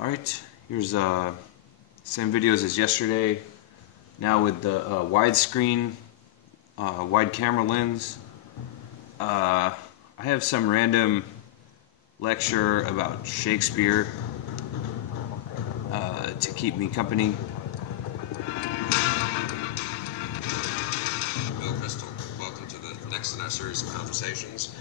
Alright, here's same videos as yesterday, now with the widescreen, wide camera lens. I have some random lecture about Shakespeare to keep me company. Bill Crystal, welcome to the next in our series of conversations.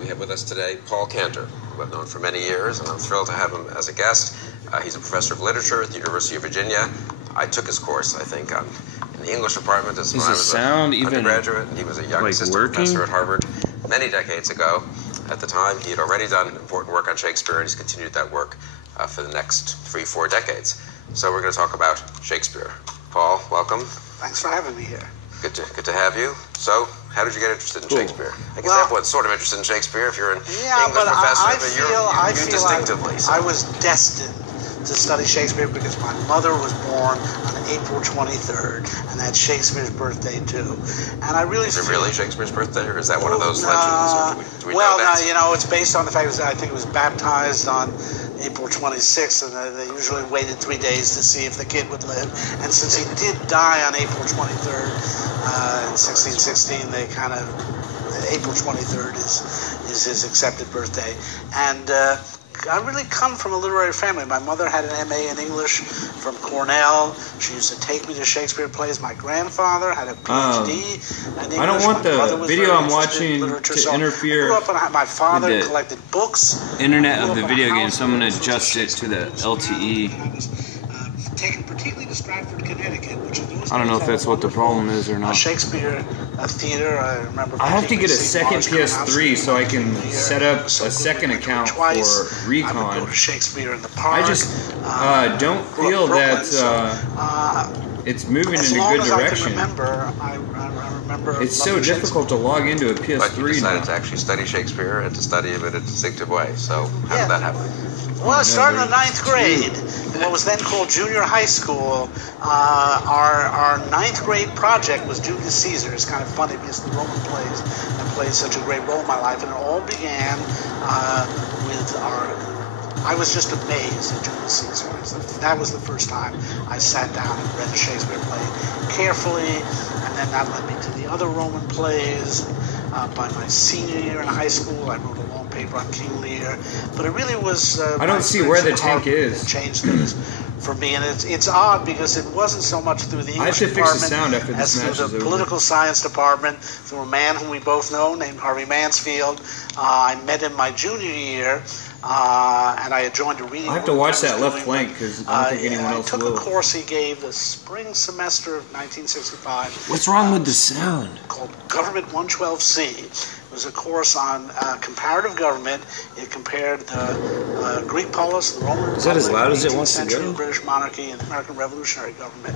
We have with us today Paul Cantor, who I've known for many years, and I'm thrilled to have him as a guest. He's a professor of literature at the University of Virginia. I took his course, I think, in the English department when I was an undergraduate. He was a young assistant professor at Harvard many decades ago. At the time, he had already done important work on Shakespeare, and he's continued that work for the next 3-4 decades. So we're going to talk about Shakespeare. Paul, welcome. Thanks for having me here. Good to have you. So, how did you get interested in Shakespeare? I guess everyone's sort of interested in Shakespeare if you're an English professor, but you distinctively. I was destined to study Shakespeare because my mother was born on April 23rd, and that's Shakespeare's birthday too. And I really is it really Shakespeare's birthday, or is that one of those legends? Do we know that? You know, it's based on the fact that I think it was baptized on April 26th, and they usually waited 3 days to see if the kid would live. And since he did die on April 23rd in 1616, they kind of April 23rd is his accepted birthday. And I really come from a literary family. My mother had an MA in English from Cornell. She used to take me to Shakespeare plays. My grandfather had a PhD in English. I don't want the video I'm watching to interfere my father with the collected books. internet of the video game, so I'm going to adjust it to the LTE. Taken particularly to Stratford, Connecticut, which I don't know if that's what the problem is or not. Shakespeare theater, I remember. I have to get a second PS3 so I can set up a second account for Recon. I would go to Shakespeare in the park. I just don't feel that it's moving in a good direction. I remember. It's so difficult to log into a PS3 but you decided now. to actually study Shakespeare and to study it in a distinctive way. So how did that happen? Well, it started in the 9th grade, what was then called junior high school. Our 9th grade project was Julius Caesar. It's kind of funny because the Roman plays have played such a great role in my life, and it all began with I was just amazed at Julius Caesar. That was the first time I sat down and read a Shakespeare play carefully, and then that led me to the other Roman plays. By my senior year in high school, I wrote a long paper on King Lear, but it really was. I don't see where the tank is. It changed things for me, and it's odd because it wasn't so much through the English department as through the political science department, through a man whom we both know named Harvey Mansfield. I met him my junior year. And I had joined a reading. I have to watch that left flank because I don't think anyone else will. I took a course he gave the spring semester of 1965. What's wrong with the sound? Called Government 112C. It was a course on comparative government. It compared the Greek polis, the Roman Republic, is that as loud as it wants to go? British monarchy, and the American Revolutionary government.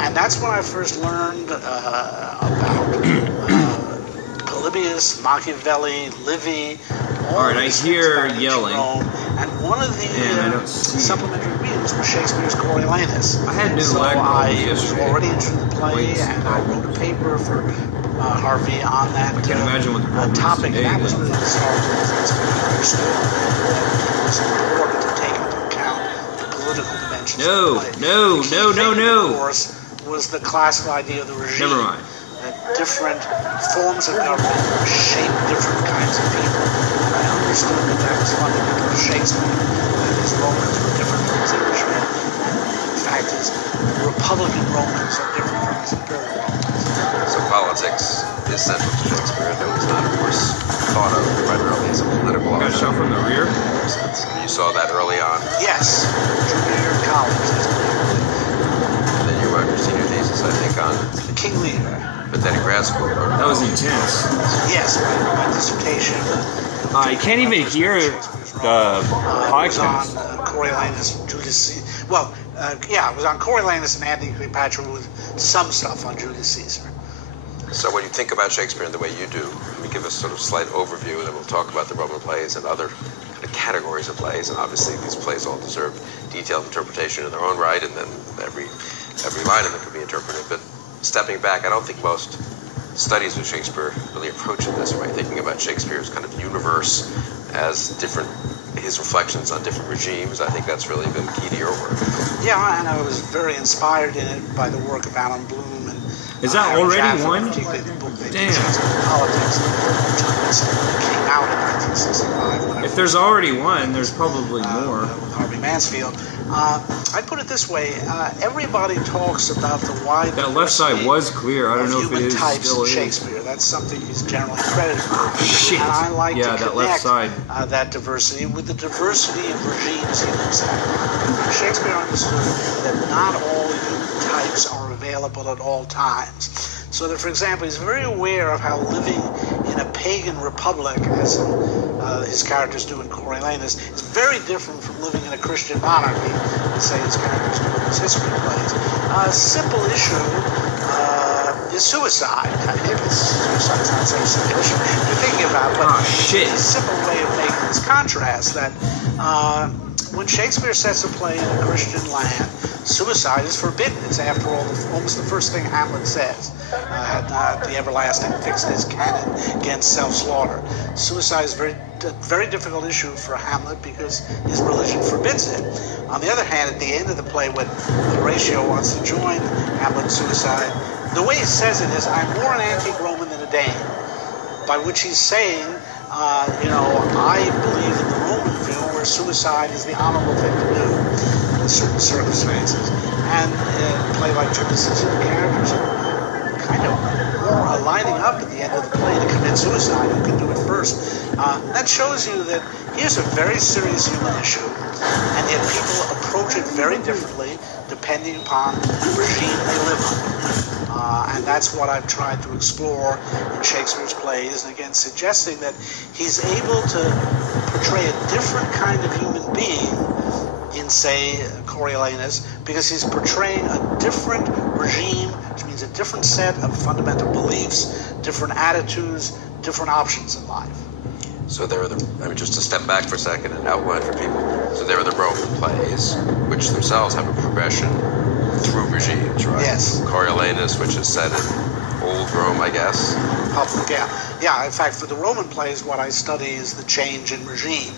And that's when I first learned about Polybius, Machiavelli, Livy. All right, I hear yelling. And one of the supplementary readings was Shakespeare's Coriolanus. I had new lag problems yesterday. I already entered the play, and I wrote a paper for Harvey on that topic. And that was really the start of things that I understood that it was important to take into account the political dimensions of the play. The course was the classical idea of the regime. Never mind. That different forms of government shape different kinds of people. And I understood that was fundamental to Shakespeare, that his Romans were different from his Englishmen. And the fact is, Republican Romans are different from his Imperial Romans. So politics is central to Shakespeare, though it's not, of course, thought of quite early as a political got shot from the rear? You saw that early on? Yes, junior year in college. And then you wrote your senior thesis, I think, on King Lear. But then in grad school, that was intense. Yes, my dissertation. I can't even hear the podcast. It was on Coriolanus, Julius Caesar. Well, it was on Coriolanus and Antony Cleopatra with some stuff on Julius Caesar. So when you think about Shakespeare in the way you do, let me give a sort of slight overview, and then we'll talk about the Roman plays and other kind of categories of plays. And obviously, these plays all deserve detailed interpretation in their own right, and then every line of them can be interpreted. But stepping back, I don't think most studies of Shakespeare really approach it this way, thinking about Shakespeare's kind of universe as different his reflections on different regimes. I think that's really been key to your work. Yeah, and I was very inspired in it by the work of Alan Bloom and Is that Harry already Jaffa, one? particularly the book they Damn. did on politics, which came out in 1965. when I If there's already one, there's probably more. with Harvey Mansfield. I put it this way: everybody talks about the wide. That left side diversity was clear. I don't of know if it human is types still in is. Shakespeare. That's something he's generally credited for. Shit. And I like Yeah, to that left connect side. that diversity with the diversity of regimes he looks at. Shakespeare understood that not all human types are available at all times. So that, for example, he's very aware of how living in a pagan republic, as his characters do in Coriolanus, is very different from living in a Christian monarchy, as say his characters do in his history plays. A simple issue is suicide. I think suicide's not such a simple issue you're thinking about, but Ah, shit. it's a simple way of making this contrast that when Shakespeare sets a play in a Christian land, suicide is forbidden. It's, after all, almost the first thing Hamlet says. Had not the everlasting fixed his canon against self-slaughter. Suicide is a very difficult issue for Hamlet because his religion forbids it. On the other hand, at the end of the play, when Horatio wants to join Hamlet's suicide, the way he says it is, "I'm more an antique Roman than a Dane," by which he's saying, I believe in the Roman view where suicide is the honorable thing to do in certain circumstances. And in a play like Judas Caesar, the characters are kind of more lining up at the end of the play to commit suicide. Who can do it first? That shows you that here's a very serious human issue, and yet people approach it very differently depending upon the regime they live under. And that's what I've tried to explore in Shakespeare's plays, and again suggesting that he's able to portray a different kind of human being in, say, Coriolanus, because he's portraying a different regime, which means a different set of fundamental beliefs, different attitudes, different options in life. So there are just to step back for a second and outline for people. So there are the Roman plays, which themselves have a progression through regimes, right? Yes. Coriolanus, which is set in old Rome, I guess. Republic, yeah. In fact, for the Roman plays, what I study is the change in regime.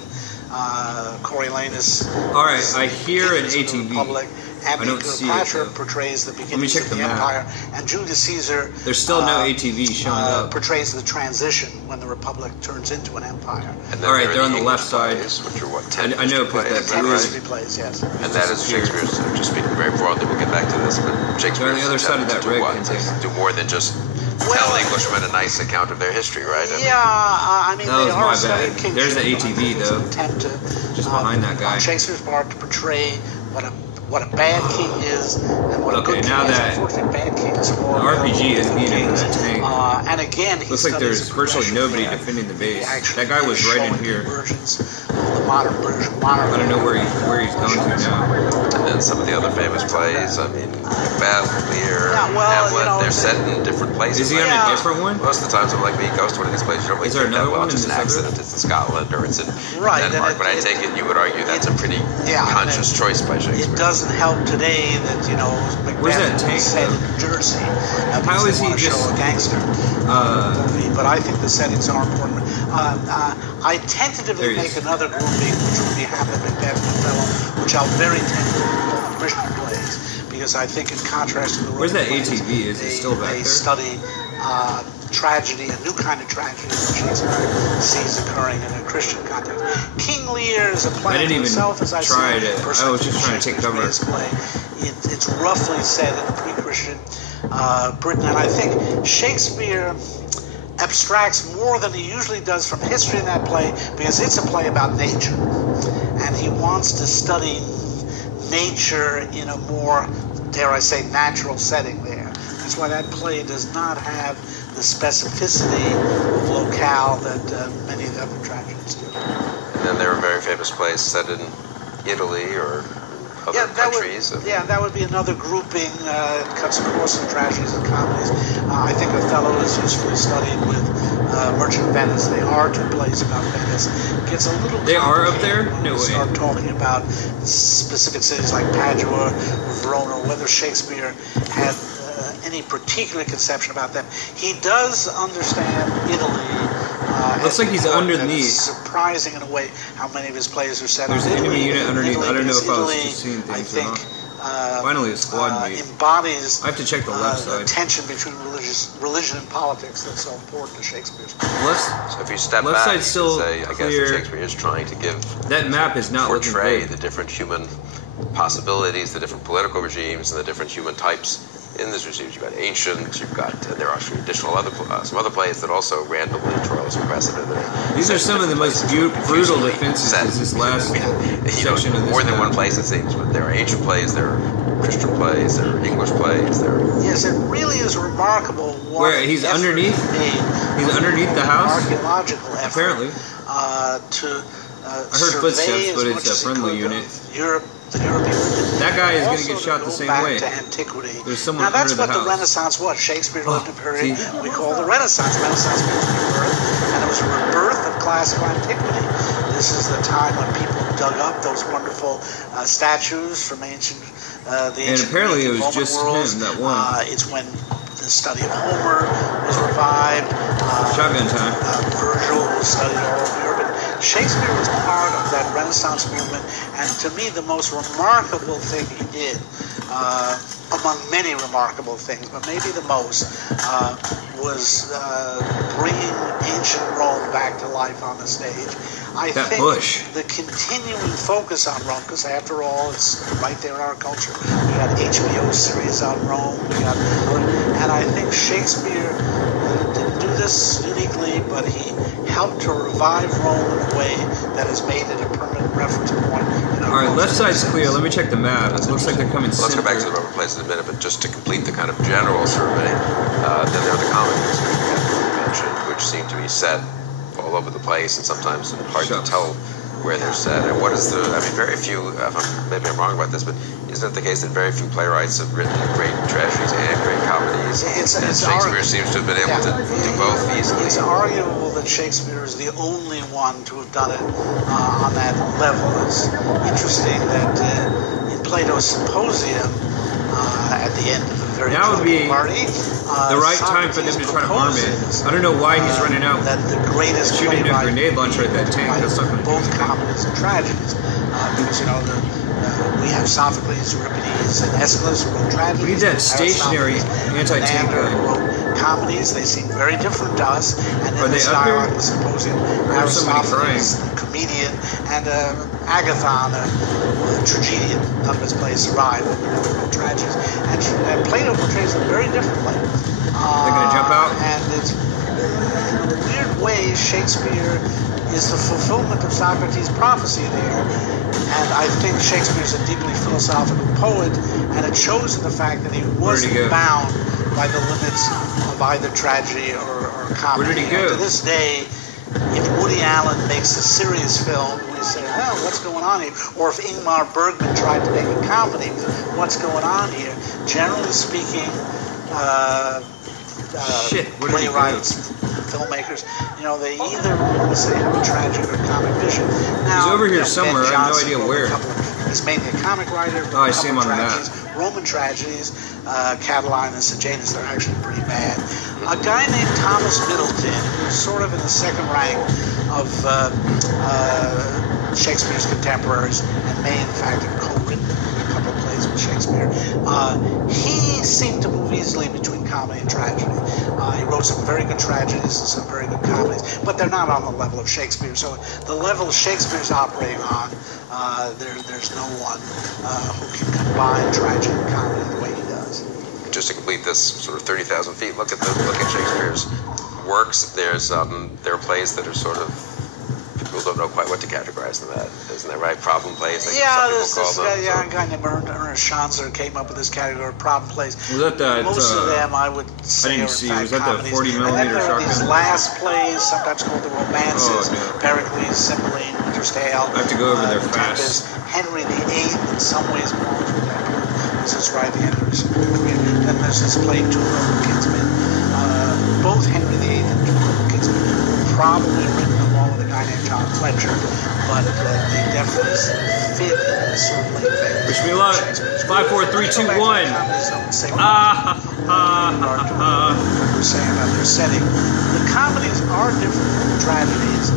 Coriolanus. All right, I hear an ATV. Republic, and I don't see it, Cleopatra though. portrays the Let me beginnings check of the the map. empire, and Julius Caesar. There's still no ATV showing up. Portrays the transition when the republic turns into an empire. And All right, there are they're on the English left side. plays, which are what, I know, 'cause plays, that is that blue right? History plays, yes. And that is Here. Shakespeare's, just speaking very broadly, we'll get back to this, but Shakespeare's They're on the other side of attempt that to do red what? container. To do more than just Well, tell Englishmen a nice account of their history, right? I mean, Yeah, I mean, That they was are my studying bad. kingship, There's the but I ATV, think it's an though. attempt to, Just behind that guy. on Shakespeare's part, to portray what a bad king is and what a Okay, good now king is. that Unfortunately, bad kings are more the RPG is available than needed for kings. that tank. And again, he Looks like studies there's the virtually progression nobody there. defending the He base. actually That guy was right in showing the here. emergence of the modern British monarchy. I don't know where he's going to now. and then some of the other famous plays, I mean, Macbeth, Lear, Yeah, well, Hamlet, they're set in different places. Is he on Like, a different one? most of the times I'm like, me, goes to one of these places, you don't really Is there think that another well, one it's just in an this other? accident, it's in Scotland or it's in Right, and Denmark. But I take it, you would argue that's a pretty Yeah, and conscious choice by Shakespeare. It doesn't help today that, Where's that Macbeth tank, is set though? in Jersey. How Because is they he want to just- show a gangster movie, but I think the settings are important. I tentatively There he make is. another grouping, which would be Hamlet, Macbeth, and Othello, which I'll very tentatively call the Christian plays, because I think in contrast to the Where's Roman that plays, ATV? Is it still back they there? study tragedy, a new kind of tragedy that Shakespeare sees occurring in a Christian context. King Lear is a play I didn't in even itself, as I try said. to- Personally, I was just trying to take Shakespeare's cover. greatest play. It's roughly set in pre-Christian Britain, and I think Shakespeare abstracts more than he usually does from history in that play, because it's a play about nature, and he wants to study nature in a more, dare I say, natural setting there. That's why that play does not have the specificity of locale that many of the other tragedies do. And then there are very famous plays set in Italy or other countries. That would be another grouping. It cuts across the tragedies and comedies. I think Othello is usefully studied with Merchant of Venice. They are two plays about Venice. It gets a little They are up there? complicated when No you way. start talking about specific cities like Padua or Verona, or whether Shakespeare had any particular conception about them. He does understand Italy Looks like he's underneath. It's surprising in a way how many of his plays are set There's on an enemy Italy. unit underneath. I don't know if I was Italy, just seeing I things or think, not. Finally, a squad meet. embodies I have to check the left the side. tension between religion and politics that's so important to Shakespeare's. Left, So if you step left back, side's you still can say, I guess clear. that Shakespeare is trying to That map is not looking portray good. the different human possibilities, the different political regimes, and the different human types in this regime. You've got ancient, you've got, and there are actually additional some other plays that also randomly draw some precedent. These are some of the most brutal defenses in this last section of this more than map. one place, it seems, but there are ancient plays, there are Christian plays, there are English plays, there are... Yes, it really is remarkable what Where, he's effort underneath? he made, He's underneath the house? archaeological effort, Apparently. To I heard footsteps, but it's a friendly unit. Europe, the European. That guy is going to Also get shot the go same back way. To antiquity. There's someone now that's under the what the house. Renaissance was. Shakespeare lived in a period see? we call the Renaissance. Renaissance means rebirth, and it was a rebirth of classical antiquity. This is the time when people dug up those wonderful statues from ancient, the ancient apparently Greek it was and Roman just worlds. him that won. It's when the study of Homer was revived. Shotgun time. Virgil was studied all over Europe. And Shakespeare was part of that Renaissance movement, and to me, the most remarkable thing he did, among many remarkable things, but maybe the most, was bringing ancient Rome back to life on the stage. I That think bush. the continuing focus on Rome, because after all, it's right there in our culture. We got HBO series on Rome, and I think Shakespeare didn't do this uniquely, but he helped to revive Rome in a way that has made it a permanent reference point. All right, left side's clear. Let me check the map. It looks like they're coming Let's go back to the center. Roman plays in a minute, but just to complete the kind of general survey, then there are the comedies, which we haven't mentioned, which seem to be set all over the place and sometimes hard to tell where they're set. And what is the, I mean, very few, maybe I'm wrong about this, but isn't it the case that very few playwrights have written great tragedies and great comedies? And Shakespeare seems to have been able to do both easily. It's arguable that Shakespeare is the only one to have done it on that level. It's interesting that in Plato's Symposium, at the end of the very Now would be party, the right time for them to try to arm it. I don't know why he's running out. That the greatest Shooting a playwright grenade launcher at that tank. That's not going to do both anything. comedies and tragedies, because we have Sophocles, Euripides, and Aeschylus who wrote tragedies. We need that stationary anti-tank Menander gun. wrote comedies. They seem very different to us. And Are in they this up here? dialogue, the Symposium, There's somebody Aristophanes, the comedian, and Agathon, a tragedian, none of his plays survive, but never wrote tragedies. And Plato portrays them very differently. They're going to jump out? And it's, in a weird way, Shakespeare is the fulfillment of Socrates' prophecy there. And I think Shakespeare's a deeply philosophical poet, and it shows in the fact that he wasn't bound by the limits of either tragedy or comedy. Where did he go? To this day, if Woody Allen makes a serious film, we say, oh, what's going on here? Or if Ingmar Bergman tried to make a comedy, what's going on here? Generally speaking, playwrights, filmmakers, they either have a tragic or comic vision. Now, he's over here somewhere. Ben I have no Jonson idea wrote where. He's mainly a comic writer. Oh, I see him on the map. Roman tragedies, Catiline and Sejanus, they're actually pretty bad. A guy named Thomas Middleton, who's sort of in the second rank of Shakespeare's contemporaries, and may in fact have co-written a couple of plays with Shakespeare. He seemed to move easily between comedy and tragedy. He wrote some very good tragedies and some very good comedies, but they're not on the level of Shakespeare. So the level Shakespeare's operating on, there's no one who can combine tragedy and comedy the way he does. Just to complete this sort of 30,000 feet, look at Shakespeare's works. There are plays that are sort of, people don't know quite what to categorize them at. Isn't that right? Problem plays. Some people call them. A guy named Ernest Schanzer came up with this category of problem plays. Was that that? Most of them, I would say, didn't are see. in fact Was that the comedies. 40 And then millimeter there are these shotgun? last plays, sometimes called the romances. Oh, no. Pericles, Cymbeline, Winter's Tale. I have to go over there Tempest. fast. Henry VIII, in some ways, belongs with that group. This is right at the end of his career. Then there's this play, Two Noble Kinsmen. Both Henry VIII and Two Noble Kinsmen were probably written along with a guy named John Fletcher, but they definitely fit in this sort of late vein. Wish me luck. 5, 4, 3, 2, 1. We're saying about their setting. The comedies are different from tragedies,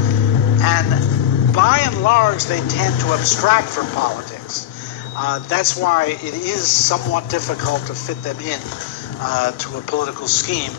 and by and large, they tend to abstract from politics. That's why it is somewhat difficult to fit them in to a political scheme.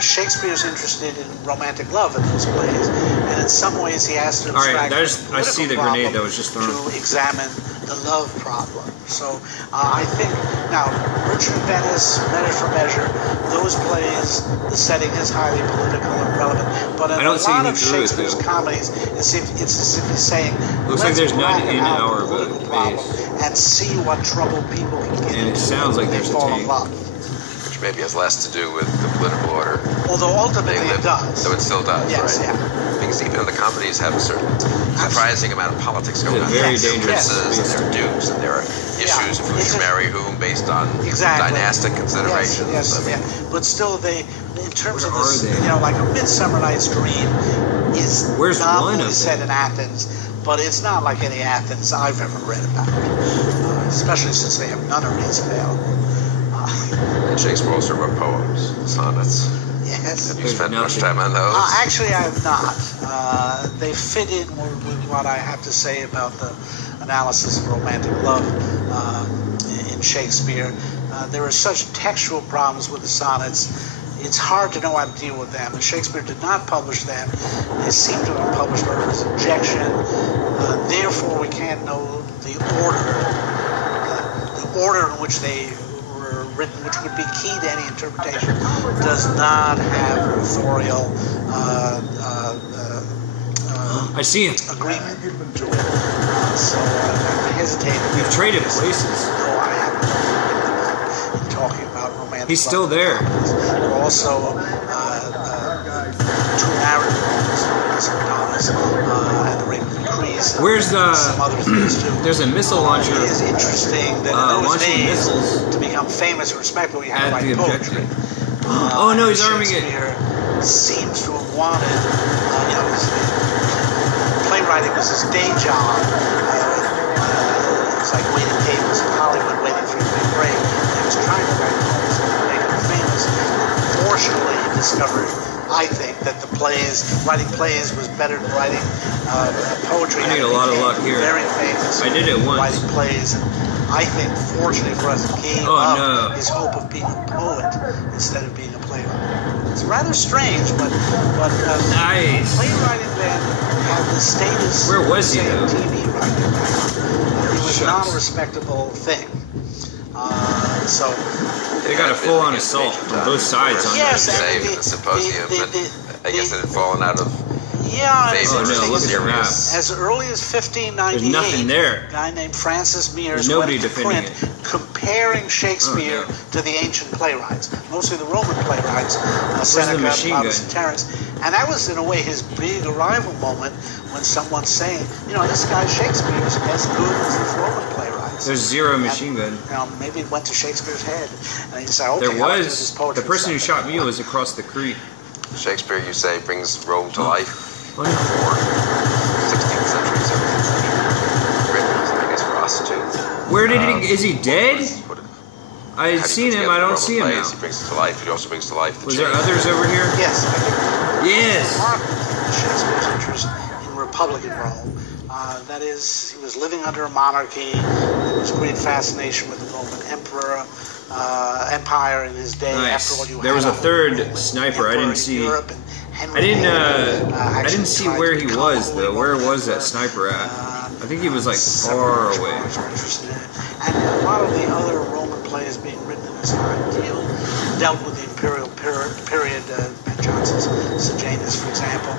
Shakespeare's interested in romantic love in those plays, and in some ways he has to abstract I see the grenade that was just thrown. to examine the love problem. So I think now Richard Venice, Measure for Measure, those plays, the setting is highly political and relevant. But in I a don't see lot any of through it, Shakespeare's though. comedies, it's as if he's saying, Looks like let's there's not bracket an out hour the of political a problem base. and see what trouble people can get And it into sounds like when there's they a fall in tank. love. Which maybe has less to do with the political order. Although ultimately They live, it does. So it still does, Yes, right? yeah. Because even in the comedies have a certain surprising amount of politics going It's on. a very Yes, dangerous yes. Princes, and there are dukes, and there are issues of who It's should a- marry whom based on Exactly. dynastic considerations. Yes, I mean, yeah. But still, in terms Where of this, are they? like A Midsummer Night's Dream is Where's not one only of set them? in Athens, but it's not like any Athens I've ever read about, especially since they have nunneries available. And Shakespeare also wrote poems, sonnets. Yes. Have you There's spent much nothing. time on those? Actually, I have not. They fit in with what I have to say about the analysis of romantic love in Shakespeare. There are such textual problems with the sonnets. It's hard to know how to deal with them. Shakespeare did not publish them. They seem to have been published under his objection. Therefore, we can't know the order in which they were written, which would be key to any interpretation, does not have authorial I see him. agreement to it. So I hesitate. We've traded places. No, I haven't in talking about romantic. He's still love. there. There are also two narrative novels, Adonis and the Rape of Lucrece. Where's the? Some other things too. There's a missile launcher It is interesting that in those launching days, missiles to become famous and respectable, you had to at write the poetry. objective. Oh no, he's arming it. Shakespeare seems to have wanted, playwriting was his day job. It was like waiting tables in Hollywood, waiting for him to be great. And he was trying to write poems that would make him famous. Fortunately, he discovered, I think, that writing plays was better than writing poetry. I need And a lot of became luck here. Very famous. I did it once. Writing plays. And I think, fortunately for us, he gave Oh, up no. his hope of being a poet instead of being a playwright. It's rather strange, but Nice. playwriting then had the status. Where was he, say, though? TV writing. It was Shucks. not a respectable thing. So They got a full-on assault from both sides on Yes, that. and Save the symposium, but I guess it had fallen out of yeah, it's favor. Oh, no, interesting. look at the map. As early as 1598, There's nothing there. a guy named Francis Mears There's nobody went to defending print comparing Shakespeare Oh, no. to the ancient playwrights, mostly the Roman playwrights, the Seneca, machine Plautus, gun? and Terence. And that was, in a way, his big arrival moment when someone's saying, this guy Shakespeare's as good as these Roman playwrights. There's zero machine gun. Maybe it went to Shakespeare's head, and he said, okay, There I'll do this was poetry the person who stuff. shot me was across the creek. Shakespeare, you say, brings Rome to life. Oh, no. Or 16th century, 17th century. Written, I guess, for us too. Where did he? Is he dead? What- I had how do you seen put him. together I don't Roman see him plays? now. He brings it to life. He also brings to life the Was there change. others over here? Yes, I think Yes. Shakespeare's interest in Republican Rome. That is, he was living under a monarchy. There was great fascination with the Roman empire in his day. Nice. After all, you There was had a third Roman sniper. I emperor didn't in see. Europe, and Henry I didn't. VIII, I actually didn't see tried where to he become was a Holy though. Where Roman was that emperor. sniper at? I think he was like Several far British away. monarchs were interested in it. And a lot of the other Roman plays being written in this time dealt with the imperial period. Ben Jonson's Sejanus, for example.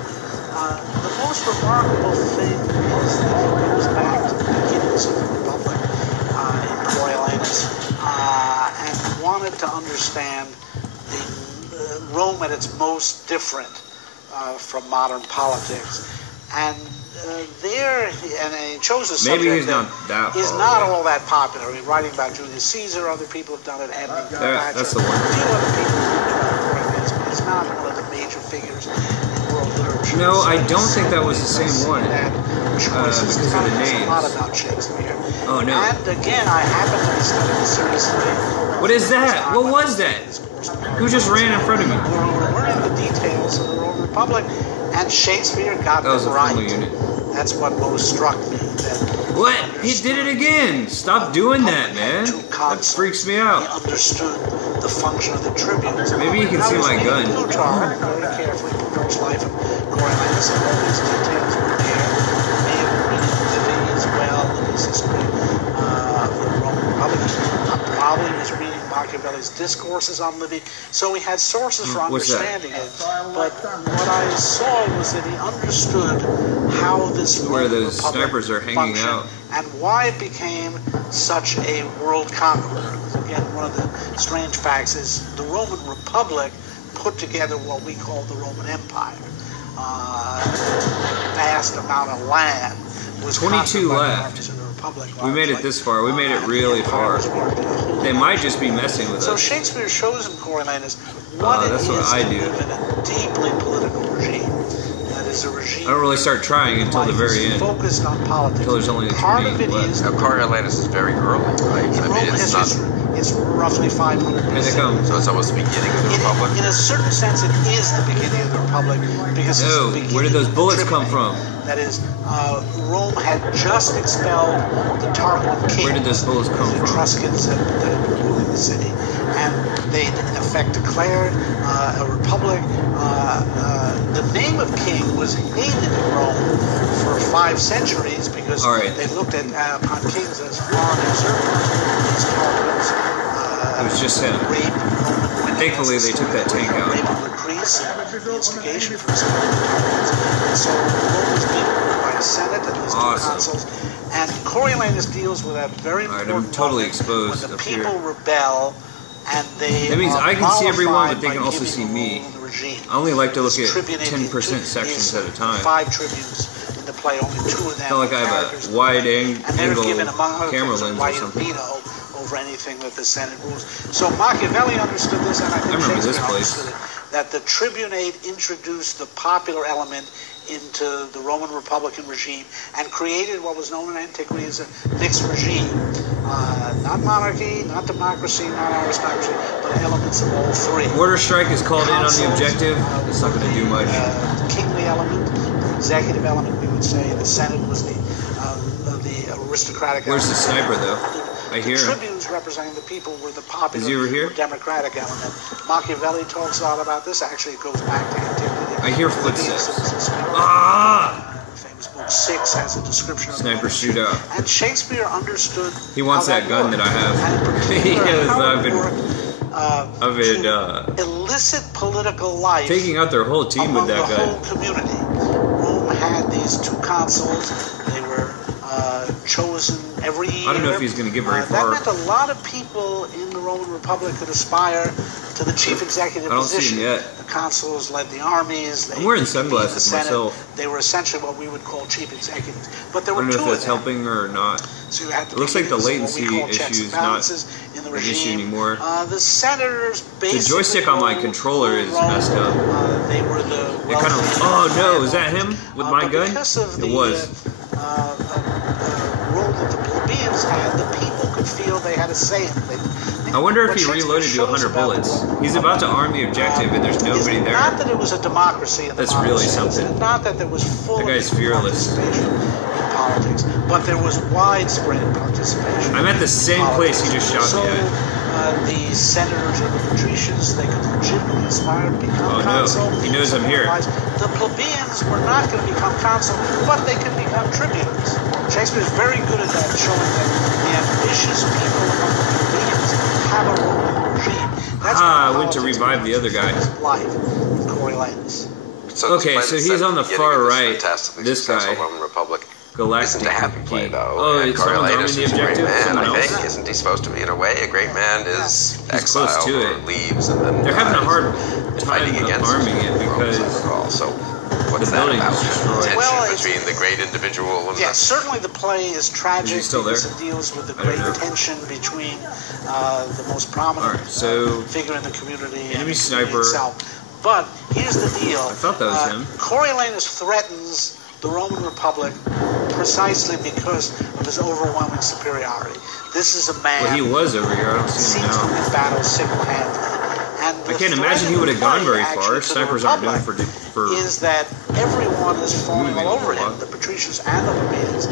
The most remarkable thing is that he goes back to the beginnings of the Republic in Coriolanus and wanted to understand the Rome at its most different from modern politics. And he chose a subject Maybe he's that not that is far not away. all that popular. I mean, writing about Julius Caesar, other people have done it. Antony Cleopatra. That's the one. A few other people have written about Coriolanus, but he's not one of the major figures in world literature. No, So I don't it's think that was the same interesting one. that choice is because of the telling us a lot names. about Shakespeare. Oh, no. And again, I happen to be studying seriously What is that? What was that? Who just ran in front of me? We're learning the details of the Roman Republic, and Shakespeare got That was them a right. friendly unit. That's what most struck me. That What? He did it again! Stop doing that, man. That freaks me he out. understood the function of the tribunes. Maybe you can see my gun. Plutarch, very carefully, Plutarch's life of Coriolanus, and all these details were there. May have been reading Livy as well, Livy's history of the Roman Republic. Probably was reading Machiavelli's discourses on Livy, so he had sources for What's that? understanding it. But what I saw was that he understood how this Where Roman those Republic snipers are hanging functioned out. and why it became such a world conqueror. Again, one of the strange facts is the Roman Republic put together what we call the Roman Empire. Vast amount of land was 22 conquered by the left. armies of the Republic. We made it this far. We made it really far. They might just be messing with So us. Shakespeare shows in Coriolanus what it that's is what I to do. live in a deeply political regime. That is a regime. I don't really start trying until the life very is end. focused on politics. Until there's only Part of 20 it left. is Now, Coriolanus is very early, right? in I mean, Roman it's history. not. It's roughly 500 Here they BC. come. So it's almost the beginning of the Republic. In a certain sense, it is the beginning of the Republic because it's Oh, the beginning where did those of the bullets come Tribunate. from? That is, Rome had just expelled the Tarquin king. Where did those bullets come The from? Etruscans that were ruling the city, and they in effect declared a republic. The name of king was hated in Rome for 5 centuries because All right. they looked at upon kings as foreign usurpers. These Tarquins. It was just him. Rape Roman women. Thankfully, they took that tank out. Rape of Lucrece, the instigation for expelling the Tarquins. And so Rome was being ruled by a senate and these 2 Awesome. consuls. And Coriolanus deals with that very All right, important I'm totally moment exposed when the up people here. rebel and they That means are I can see everyone, but they mollified can by also giving see the me. rule in the regime. I only like to look This at tribunate 10% is sections at a time. 5 tribunes in the play, only 2 of them. Kinda like I have a characters. wide And they're angle given, among other camera things, a lens or right of something. veto over anything that the Senate rules. So Machiavelli understood this, and I think remember this Shakespeare place. understood it, that the tribunate introduced the popular element into the Roman Republican regime and created what was known in antiquity as a mixed regime. Not monarchy, not democracy, not aristocracy, but elements of all 3. Order strike is called in on the Consuls, objective. It's not going to do much. The kingly element, the executive element, we would say. The Senate was the aristocratic Where's the element. sniper, though? I hear The him. tribunes representing the people were the popular Is he over here? or democratic element. Machiavelli talks a lot about this. Actually, it goes back to antiquity. I hear Livius, footsteps. the Ah! famous book 6 has a description of Sniper the shootout. And Shakespeare understood. He wants how that gun worked. that I have. And in particular, Yes, how I've it been- worked, I've been to elicit political life. taking out their whole team among with that the guy. whole community. Rome had these 2 consuls. They were chosen every year. I don't know if he's going to get very That far. meant a lot of people in the Roman Republic could aspire to the chief executive I don't see position. him yet. The consuls led the armies. They I'm wearing could be in the sunglasses Senate. myself. They were essentially what we would call chief executives. But there I were don't 2 know if of that's them. helping or not. So you had It looks like the what we latency call checks issue and is not balances in the an regime. issue anymore. The senators The basically joystick on my ruled controller is Rome. messed up. They were the It kind of. Oh no, is that him with my but gun? because of It was. role that the plebeians had, the people could feel they had a say in it. I wonder if What he Shakespeare reloaded to shows 100 about bullets. Rome, He's about to arm the objective and there's nobody is there. Not that it was a democracy. In the That's modern really sense, something. Not that there was full That guy's fearless. participation in politics, but there was widespread participation. I'm at the same place he just shot so, me at. The senators or the patricians, they could legitimately aspire to become Oh, no. consul. He knows I'm here. Otherwise, the plebeians were not going to become consul, but they could become tribunes. Shakespeare's very good at that, showing that the ambitious people among the plebeians have a role in the regime. That's Ah, what I went to politics revive the other guy. is Life with Coriolanus. So Okay, despite so the he's on the beginning far of this right. fantastically This successful guy. Roman Republic. Galactic Isn't a happy play, King. though. Oh, And it's someone's arming Coriolanus the is a great objective? man, Someone I else? think. Isn't he supposed to be, in a way? A great man is He's close exiled to or it. leaves and then They're having a hard fighting time against arming it because Overall. So what's the that building about? is destroyed. Tension Well, it's- between the great individual and Yeah, the... certainly the play is tragic still because there? it deals with the I don't great know. tension between the most prominent Alright, so figure in the community enemy and the sniper. itself. But here's the deal. I thought that was him. Coriolanus threatens the Roman Republic precisely because of his overwhelming superiority. This is a man Well, he was over here. I don't who see him seems to now. win battles single-handedly. And I can't imagine he would have gone very far. Snipers aren't known for is that everyone is falling moving all a over lot. him, the patricians and the plebeians.